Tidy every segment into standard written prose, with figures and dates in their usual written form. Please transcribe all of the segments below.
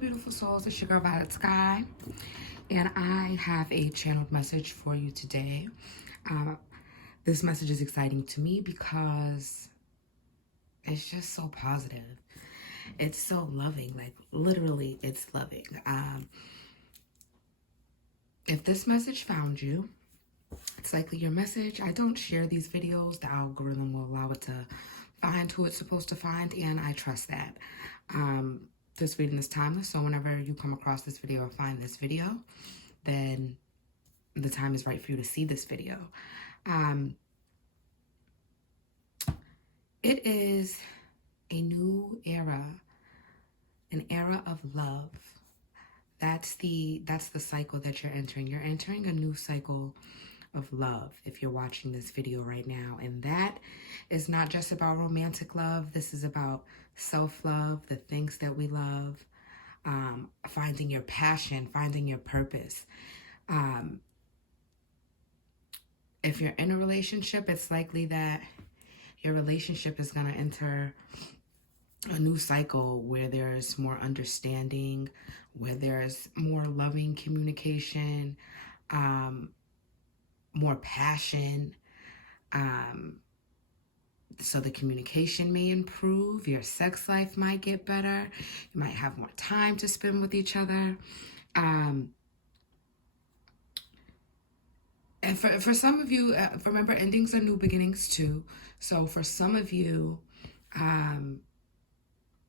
Beautiful souls, it's your girl Violet Sky, and I have a channeled message for you today. This message is exciting to me because it's just so positive. It's so loving, like literally it's loving. If this message found you, it's likely your message. I don't share these videos. The algorithm will allow it to find who it's supposed to find, and I trust that. This reading is timeless, so whenever you come across this video or find this video, then the time is right for you to see this video. It is a new era, an era of love. That's the cycle that you're entering. You're entering a new cycle of love if you're watching this video right now. And that is not just about romantic love. This is about self-love, the things that we love, finding your passion, finding your purpose. If you're in a relationship, it's likely that your relationship is going to enter a new cycle where there's more understanding, where there's more loving communication, more passion. So the communication may improve, your sex life might get better, you might have more time to spend with each other. And for some of you, remember, endings are new beginnings too. So for some of you,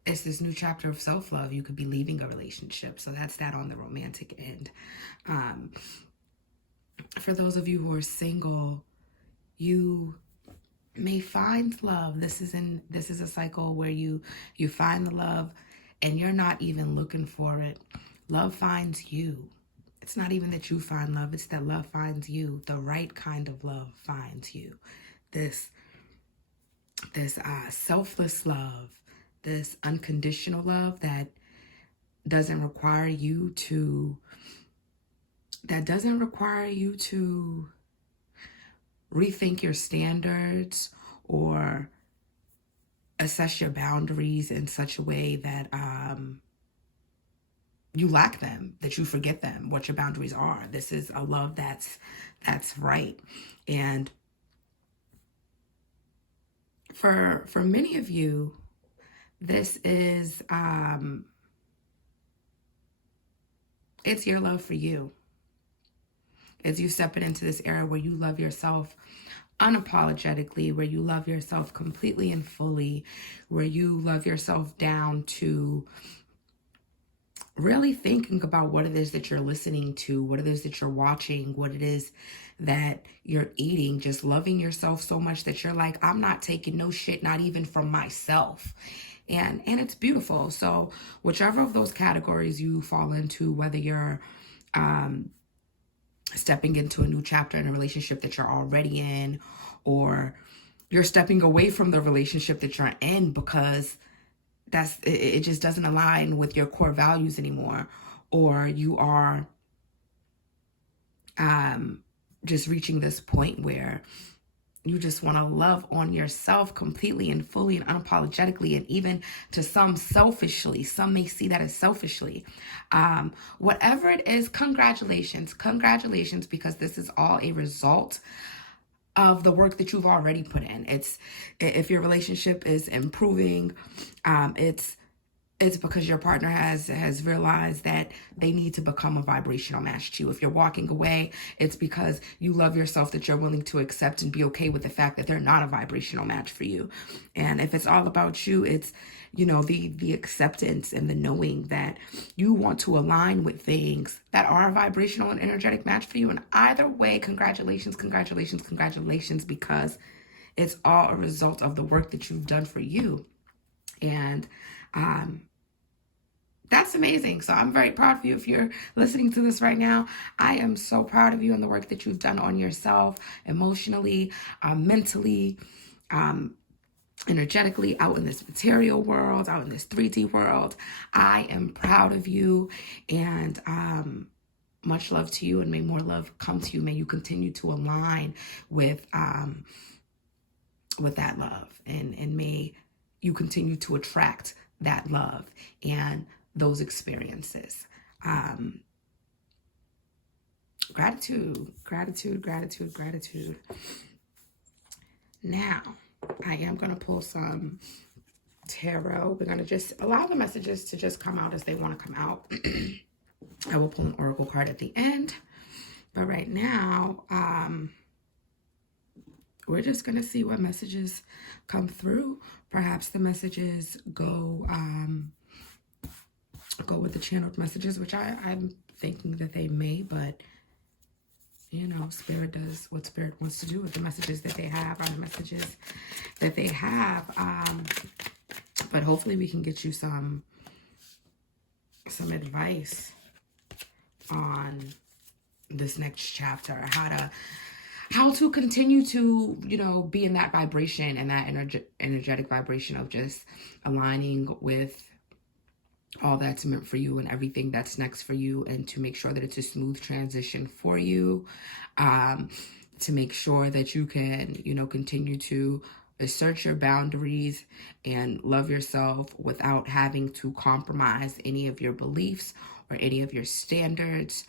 it's this new chapter of self-love. You could be leaving a relationship. So that's that on the romantic end. For those of you who are single, you may find love. This is a cycle where you find the love and you're not even looking for it. Love finds you. It's not even that you find love, it's that love finds you. The right kind of love finds you. This selfless love, this unconditional love that doesn't require you to rethink your standards or assess your boundaries in such a way that you lack them, that you forget them, what your boundaries are. This is a love that's right. And for many of you, this is it's your love for you. As you step into this era where you love yourself unapologetically, where you love yourself completely and fully, where you love yourself down to really thinking about what it is that you're listening to, what it is that you're watching, what it is that you're eating, just loving yourself so much that you're like, I'm not taking no shit, not even from myself. And it's beautiful. So whichever of those categories you fall into, whether you're stepping into a new chapter in a relationship that you're already in, or you're stepping away from the relationship that you're in because it just doesn't align with your core values anymore, or you are just reaching this point where you just want to love on yourself completely and fully and unapologetically, and even to some selfishly. Some may see that as selfishly. Whatever it is, congratulations. Congratulations, because this is all a result of the work that you've already put in. If your relationship is improving, it's because your partner has realized that they need to become a vibrational match to you. If you're walking away, it's because you love yourself, that you're willing to accept and be okay with the fact that they're not a vibrational match for you. And if it's all about you, it's, the acceptance and the knowing that you want to align with things that are a vibrational and energetic match for you. And either way, congratulations, congratulations, congratulations, because it's all a result of the work that you've done for you. And that's amazing. So I'm very proud of you. If you're listening to this right now, I am so proud of you and the work that you've done on yourself, emotionally, mentally, energetically, out in this material world, out in this 3D world. I am proud of you, and much love to you, and may more love come to you. May you continue to align with that love, and may you continue to attract that love and those experiences. Gratitude, gratitude, gratitude, gratitude. Now, I am going to pull some tarot. We're going to just allow the messages to just come out as they want to come out. I will pull an oracle card at the end. But right now, we're just going to see what messages come through. Perhaps the messages go with the channeled messages, which I'm thinking that they may, but you know, Spirit does what Spirit wants to do with the messages that they have, on the messages that they have. But hopefully we can get you some advice on this next chapter, how to continue to, you know, be in that vibration and that energetic vibration of just aligning with all that's meant for you and everything that's next for you, and to make sure that it's a smooth transition for you, to make sure that you can, you know, continue to assert your boundaries and love yourself without having to compromise any of your beliefs or any of your standards.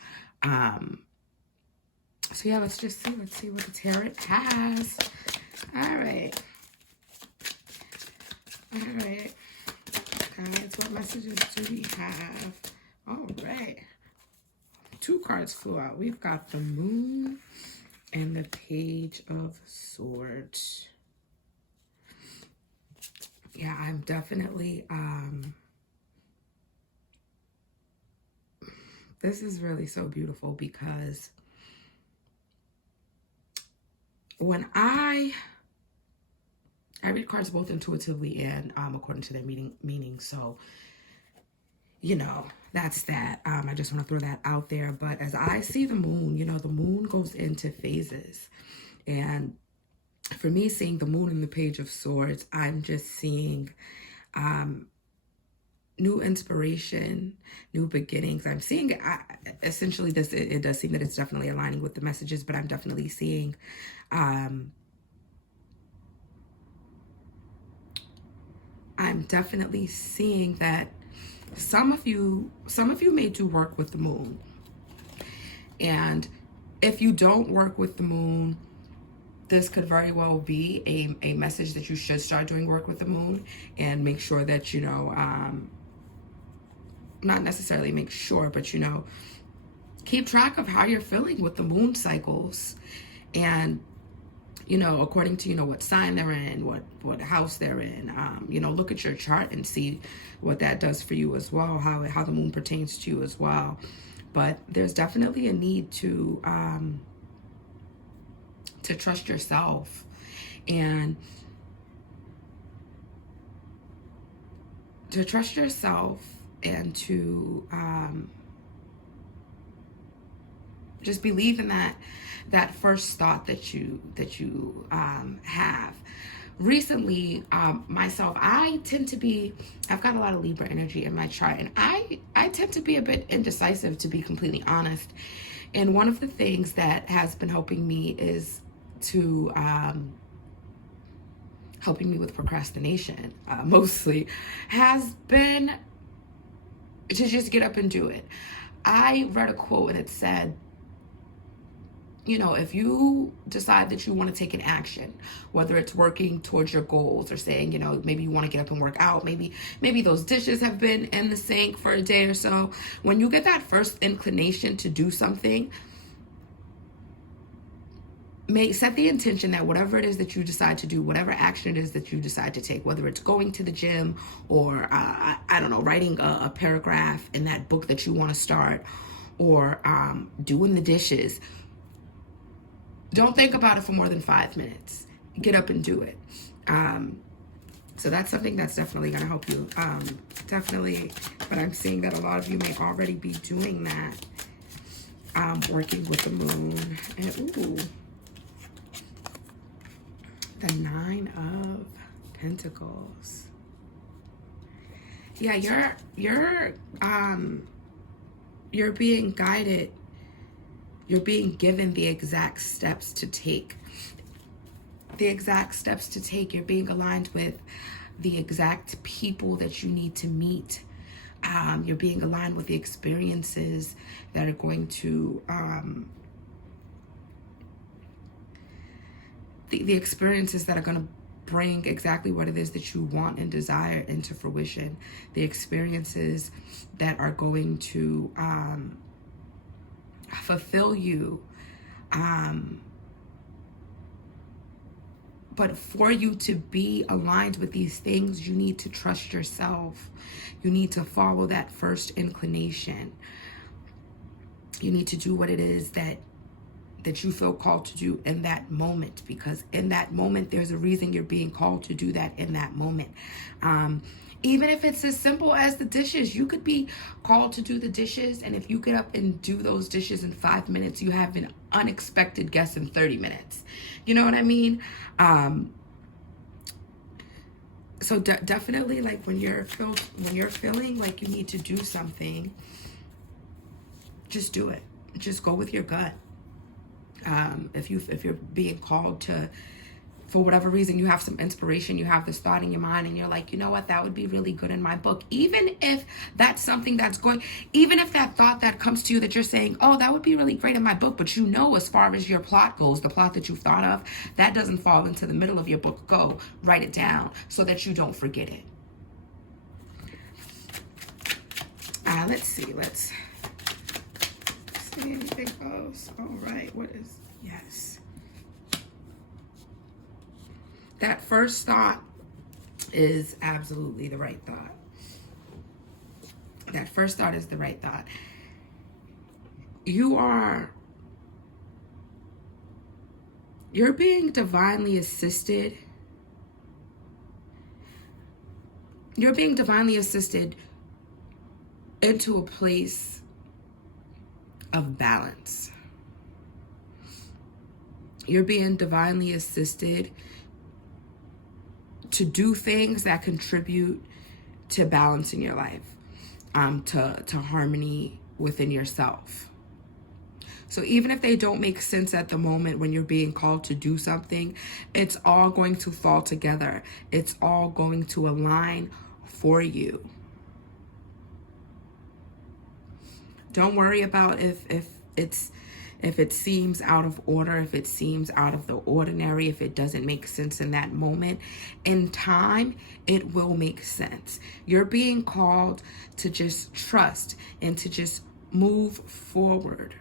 So yeah, let's see what the tarot has. All right, guys, what messages do we have? All right, 2 cards flew out. We've got the Moon and the Page of Swords. Yeah, I'm definitely, this is really so beautiful, because when I read cards both intuitively and according to their meaning. So, you know, that's that. I just want to throw that out there. But as I see the moon, you know, the moon goes into phases. And for me, seeing the moon in the Page of Swords, I'm just seeing new inspiration, new beginnings. I'm seeing essentially this, it does seem that it's definitely aligning with the messages, but I'm definitely seeing that some of you may do work with the moon. And if you don't work with the moon, this could very well be a message that you should start doing work with the moon, and make sure that, you know, not necessarily make sure, but, you know, keep track of how you're feeling with the moon cycles. And, you know, according to, you know, what sign they're in, what house they're in, you know, look at your chart and see what that does for you as well, how the moon pertains to you as well. But there's definitely a need to trust yourself, and to just believe in that first thought that you have. Recently, myself, I've got a lot of Libra energy in my chart, and I tend to be a bit indecisive, to be completely honest. And one of the things that has been helping me is to helping me with procrastination, mostly, has been to just get up and do it. I read a quote and it said, you know, if you decide that you want to take an action, whether it's working towards your goals, or saying, you know, maybe you want to get up and work out, maybe those dishes have been in the sink for a day or so. When you get that first inclination to do something, set the intention that whatever it is that you decide to do, whatever action it is that you decide to take, whether it's going to the gym or, I don't know, writing a paragraph in that book that you want to start, or doing the dishes, don't think about it for more than 5 minutes. Get up and do it. So that's something that's definitely going to help you. Definitely. But I'm seeing that a lot of you may already be doing that. Working with the moon. And ooh, the 9 of Pentacles. Yeah, you're being guided. You're being given the exact steps to take. You're being aligned with the exact people that you need to meet. You're being aligned with the experiences that are going to, the experiences that are going to bring exactly what it is that you want and desire into fruition. The experiences that are going to fulfill you. But for you to be aligned with these things, you need to trust yourself. You need to follow that first inclination. You need to do what it is that you feel called to do in that moment, because in that moment, there's a reason you're being called to do that in that moment. Even if it's as simple as the dishes, you could be called to do the dishes, and if you get up and do those dishes in 5 minutes, you have an unexpected guest in 30 minutes. You know what I mean? So definitely, like, when you're feeling like you need to do something, just do it. Just go with your gut. If you're being called to, for whatever reason, you have some inspiration, you have this thought in your mind, and you're like, you know what, that would be really good in my book. Even if that's something that's going, even if that thought that comes to you that you're saying, oh, that would be really great in my book, but you know, as far as your plot goes, the plot that you've thought of, that doesn't fall into the middle of your book. Go write it down so that you don't forget it. Let's see anything else. All right, what is, yes. That first thought is absolutely the right thought. That first thought is the right thought. You're being divinely assisted. You're being divinely assisted into a place of balance. You're being divinely assisted to do things that contribute to balance in your life, to harmony within yourself. So even if they don't make sense at the moment when you're being called to do something, it's all going to fall together. It's all going to align for you. Don't worry about if it seems out of order, if it seems out of the ordinary, if it doesn't make sense in that moment. In time, it will make sense. You're being called to just trust and to just move forward.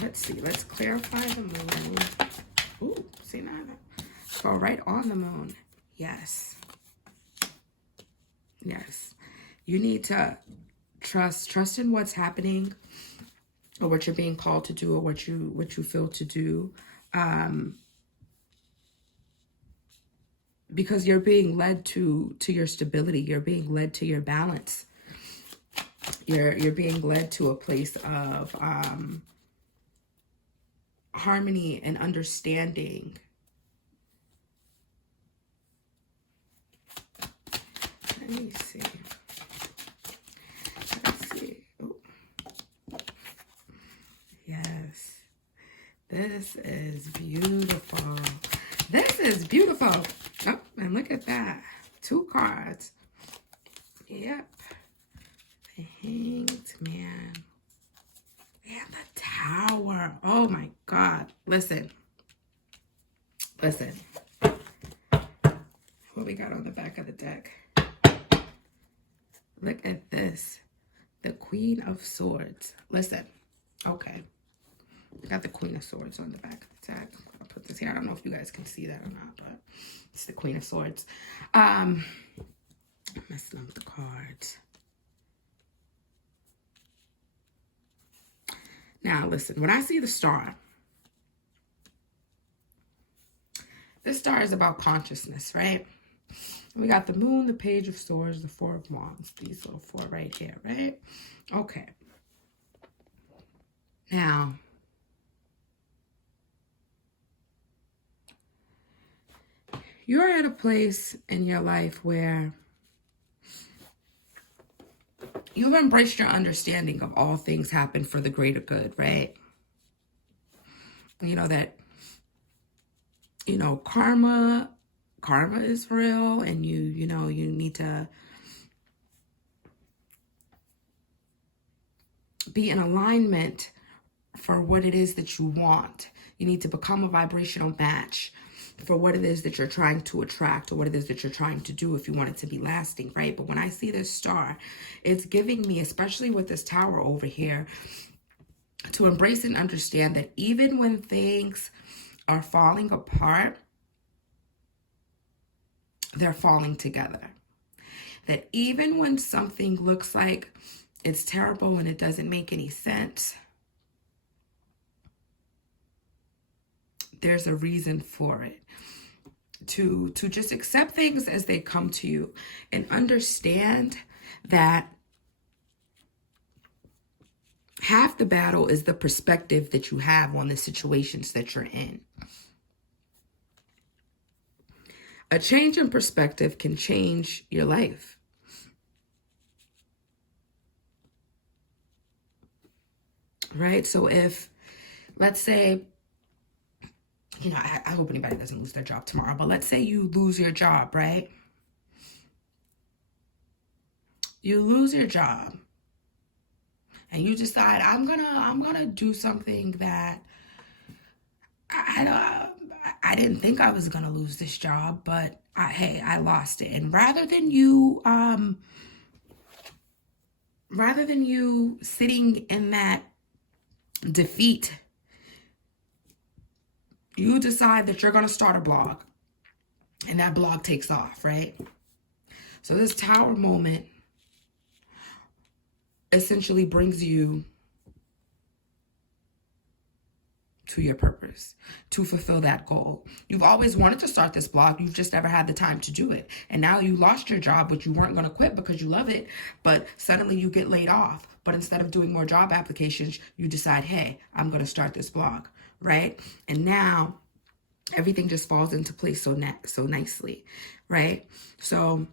Let's see. Let's clarify the moon. Ooh, see now? Go right on the moon. Yes. Yes. You need to trust in what's happening, or what you're being called to do, or what you feel to do, because you're being led to your stability. You're being led to your balance. You're being led to a place of harmony and understanding. Let me see. Yes. This is beautiful. This is beautiful. Oh, and look at that. 2 cards. Yep. The Hanged Man. And the Tower. Oh my God. Listen. What we got on the back of the deck? Look at this. The Queen of Swords. Listen. Okay. I got the Queen of Swords on the back of the deck. I'll put this here. I don't know if you guys can see that or not, but it's the Queen of Swords. I'm messing up the cards. Now, listen. When I see the star, this star is about consciousness, right? We got the Moon, the Page of Swords, the Four of Wands. These little 4 right here, right? Okay. Now, you're at a place in your life where you've embraced your understanding of all things happen for the greater good, right? You know that, karma karma is real, and you know, you need to be in alignment for what it is that you want. You need to become a vibrational match for what it is that you're trying to attract, or what it is that you're trying to do if you want it to be lasting, right? But when I see this star, it's giving me, especially with this tower over here, to embrace and understand that even when things are falling apart, they're falling together. That even when something looks like it's terrible and it doesn't make any sense, there's a reason for it. To just accept things as they come to you and understand that half the battle is the perspective that you have on the situations that you're in. A change in perspective can change your life. Right? So if, let's say, you know, I hope anybody doesn't lose their job tomorrow, but let's say you lose your job, right? You lose your job and you decide, I'm gonna do something that I didn't think I was gonna lose this job, but hey, I lost it. And rather than you sitting in that defeat, you decide that you're going to start a blog, and that blog takes off, right? So this tower moment essentially brings you to your purpose, to fulfill that goal. You've always wanted to start this blog. You've just never had the time to do it. And now you lost your job, but you weren't going to quit because you love it. But suddenly you get laid off. But instead of doing more job applications, you decide, hey, I'm going to start this blog, right? And now everything just falls into place so nicely, right? So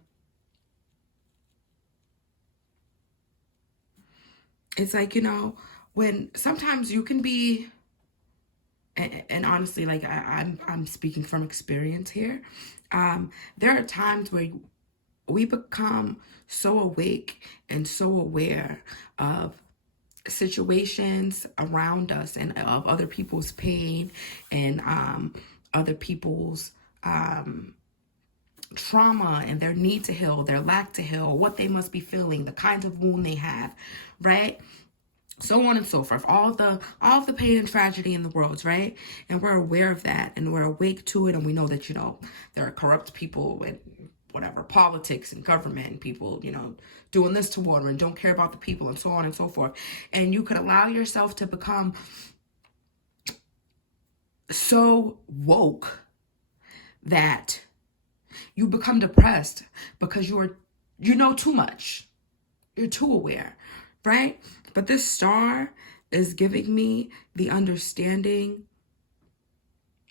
it's like, you know, when sometimes you can be, and honestly, like I'm speaking from experience here. There are times where we become so awake and so aware of situations around us and of other people's pain and other people's trauma and their need to heal, their lack to heal, what they must be feeling, the kinds of wound they have, right? So on and so forth, all of the pain and tragedy in the world, right? And we're aware of that, and we're awake to it, and we know that, you know, there are corrupt people and whatever, politics and government and people, you know, doing this to water and don't care about the people and so on and so forth. And you could allow yourself to become so woke that you become depressed because you know too much. You're too aware, right? But this star is giving me the understanding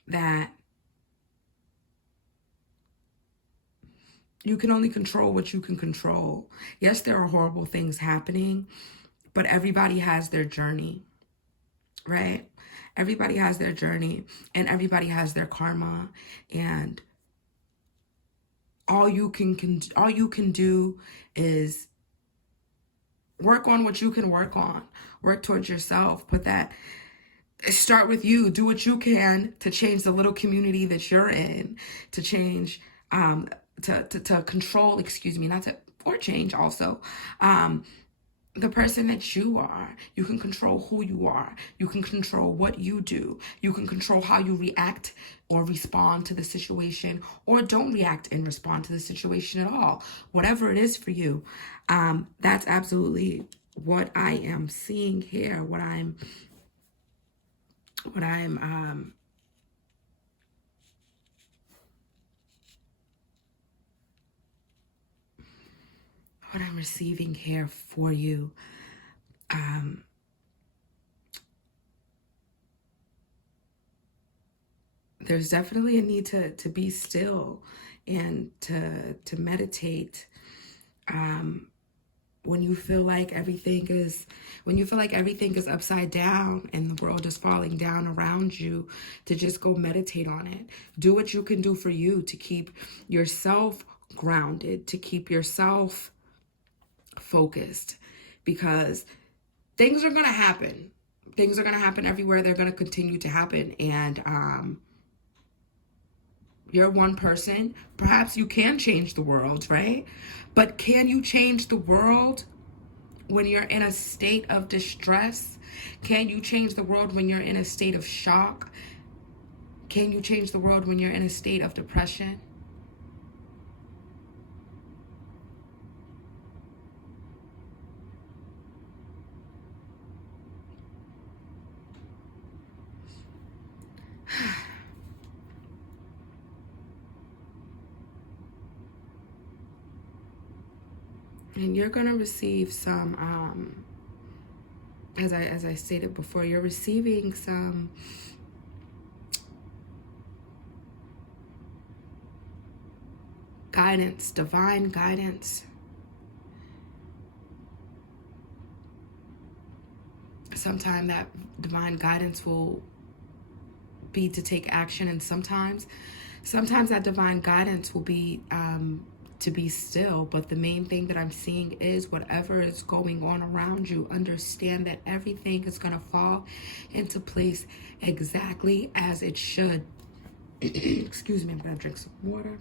that you can only control what you can control. Yes, there are horrible things happening, but everybody has their journey, right? Everybody has their journey, and everybody has their karma, and all you can do is work on what you can work on. Work towards yourself. Start with you. Do what you can to change the little community that you're in, to change, to control, or change also, the person that you are. You can control who you are. You can control what you do. You can control how you react or respond to the situation, or don't react and respond to the situation at all. Whatever it is for you, that's absolutely what I am seeing here. What I'm receiving here for you. There's definitely a need to be still and to meditate. when you feel like everything is upside down and the world is falling down around you, to just go meditate on it. Do what you can do for you to keep yourself grounded, to keep yourself focused, because things are going to happen. Things are going to happen everywhere. They're going to continue to happen. And you're one person. Perhaps you can change the world, right? But can you change the world when you're in a state of distress? Can you change the world when you're in a state of shock? Can you change the world when you're in a state of depression? And you're going to receive some, as I stated before, you're receiving some guidance, divine guidance. Sometimes that divine guidance will be to take action, and sometimes that divine guidance will be to be still. But the main thing that I'm seeing is whatever is going on around you, understand that everything is going to fall into place exactly as it should. Excuse me, I'm going to drink some water.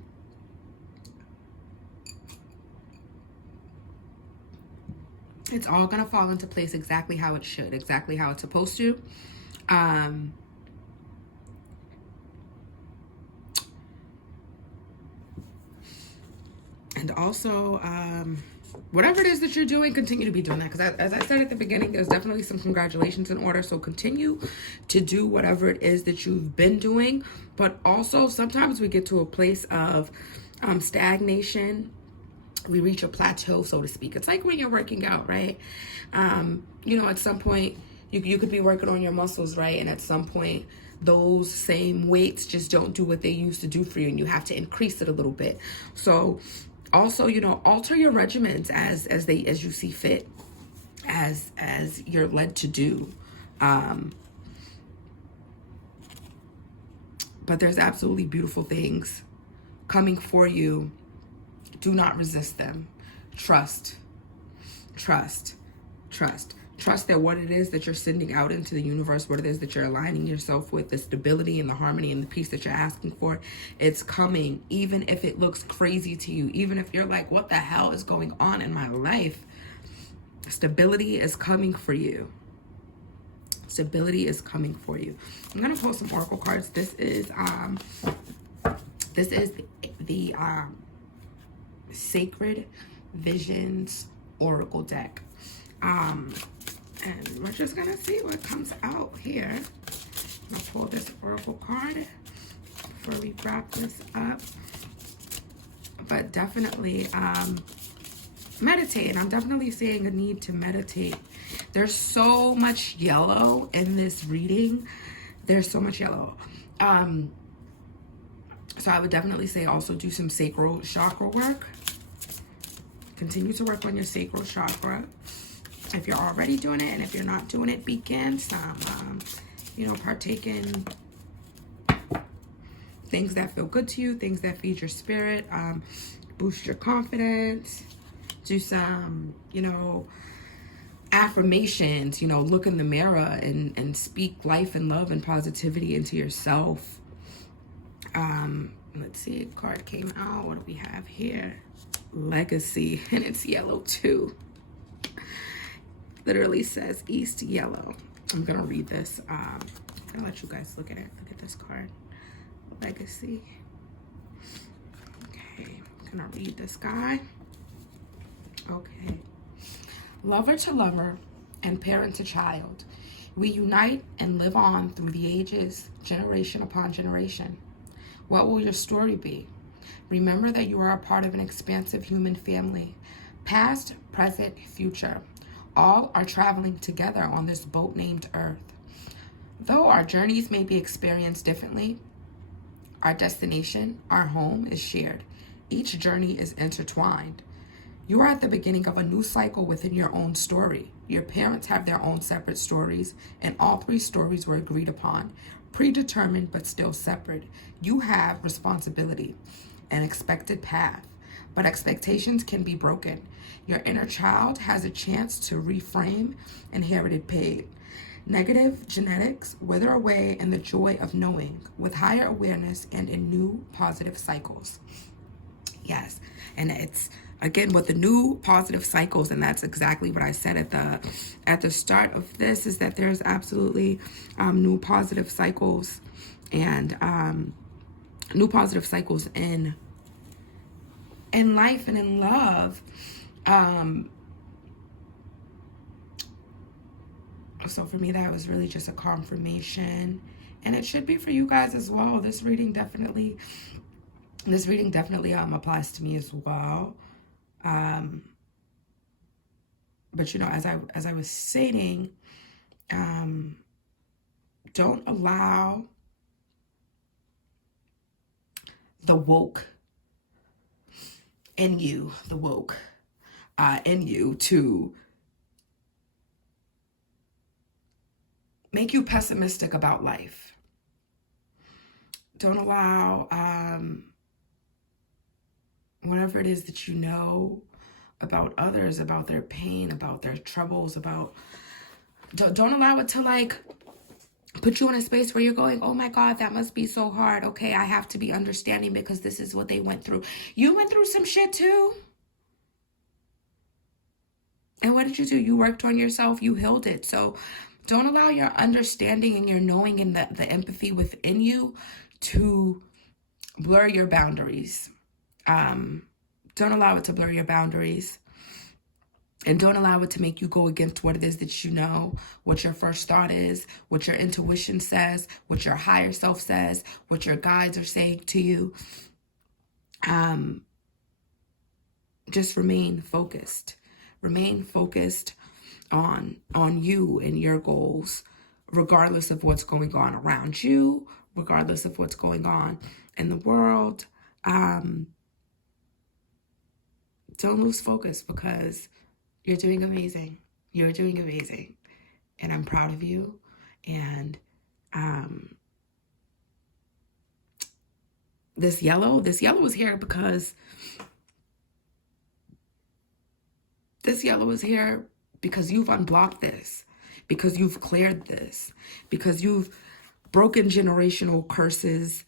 It's all going to fall into place exactly how it should, exactly how it's supposed to. And also, whatever it is that you're doing, continue to be doing that. Because as I said at the beginning, there's definitely some congratulations in order. So continue to do whatever it is that you've been doing. But also, sometimes we get to a place of stagnation. We reach a plateau, so to speak. It's like when you're working out, right? You know, at some point, you could be working on your muscles, right? And at some point, those same weights just don't do what they used to do for you, and you have to increase it a little bit. So also, you know, alter your regimens as you see fit, as you're led to do. But there's absolutely beautiful things coming for you. Do not resist them. Trust that what it is that you're sending out into the universe, what it is that you're aligning yourself with, the stability and the harmony and the peace that you're asking for, it's coming. Even if it looks crazy to you, even if you're like, what the hell is going on in my life? Stability is coming for you. Stability is coming for you. I'm going to pull some oracle cards. This is the Sacred Visions Oracle deck. And we're just gonna see what comes out here. I'm gonna pull this oracle card before we wrap this up. But definitely meditate. And I'm definitely seeing a need to meditate. There's so much yellow in this reading. There's so much yellow. So I would definitely say also do some sacral chakra work. Continue to work on your sacral chakra. If you're already doing it, and if you're not doing it, begin some, you know, partake in things that feel good to you, things that feed your spirit, boost your confidence, do some, you know, affirmations, you know, look in the mirror and speak life and love and positivity into yourself. Let's see, a card came out. What do we have here? Legacy, and it's yellow too. Literally says East yellow. I'm gonna read this. I'm gonna let you guys look at it. Look at this card. Legacy. Okay, I'm gonna read this guy. Okay. Lover to lover and parent to child, we unite and live on through the ages, generation upon generation. What will your story be? Remember that you are a part of an expansive human family. Past, present, future. All are traveling together on this boat named Earth. Though our journeys may be experienced differently, our destination, our home, is shared. Each journey is intertwined. You are at the beginning of a new cycle within your own story. Your parents have their own separate stories, and all 3 stories were agreed upon, predetermined but still separate. You have responsibility, an expected path, but expectations can be broken. Your inner child has a chance to reframe inherited pain. Negative genetics wither away in the joy of knowing, with higher awareness and in new positive cycles. Yes, and it's again with the new positive cycles, and that's exactly what I said at the start of this, is that there's absolutely new positive cycles, and new positive cycles in life and in love. So for me, that was really just a confirmation, and it should be for you guys as well. This reading definitely applies to me as well. But you know, as I was stating, don't allow the woke in you, to make you pessimistic about life. Don't allow whatever it is that you know about others, about their pain, about their troubles, don't allow it to like put you in a space where you're going, oh my God, that must be so hard. Okay, I have to be understanding because this is what they went through. You went through some shit too. And what did you do? You worked on yourself, you healed it. So don't allow your understanding and your knowing and the empathy within you to blur your boundaries. Don't allow it to blur your boundaries. And don't allow it to make you go against what it is that you know, what your first thought is, what your intuition says, what your higher self says, what your guides are saying to you. Just remain focused. Remain focused on you and your goals, regardless of what's going on around you, regardless of what's going on in the world. Don't lose focus, because you're doing amazing. You're doing amazing. And I'm proud of you. And this yellow is here because you've unblocked this, because you've cleared this, because you've broken generational curses,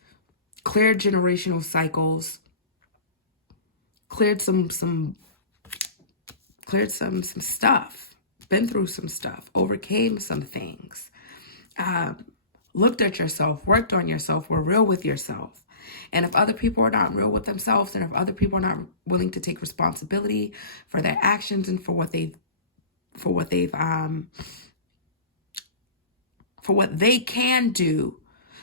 cleared generational cycles, cleared some stuff, been through some stuff, overcame some things, looked at yourself, worked on yourself, were real with yourself. And if other people are not real with themselves, and if other people are not willing to take responsibility for their actions and for what they can do,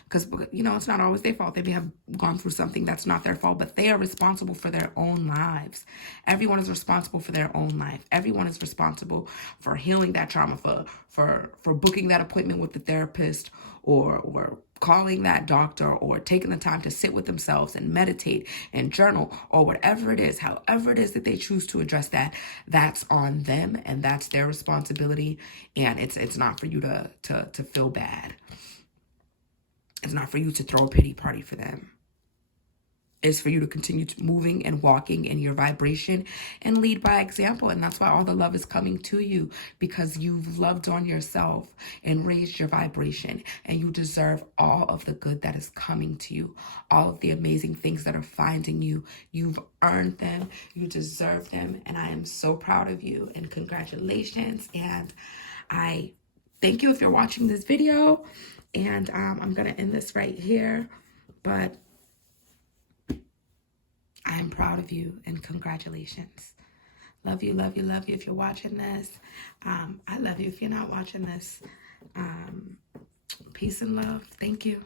because, you know, it's not always their fault. They may have gone through something that's not their fault, but they are responsible for their own lives. Everyone is responsible for their own life. Everyone is responsible for healing that trauma, for booking that appointment with the therapist, or calling that doctor, or taking the time to sit with themselves and meditate and journal, or whatever it is, however it is that they choose to address that, that's on them, and that's their responsibility. And it's not for you to feel bad. It's not for you to throw a pity party for them. It's for you to continue moving and walking in your vibration and lead by example. And that's why all the love is coming to you, because you've loved on yourself and raised your vibration, and you deserve all of the good that is coming to you, all of the amazing things that are finding you. You've earned them. You deserve them. And I am so proud of you, and congratulations. And I thank you if you're watching this video. And I'm going to end this right here, but I am proud of you, and congratulations. Love you, love you, love you if you're watching this. I love you if you're not watching this. Peace and love. Thank you.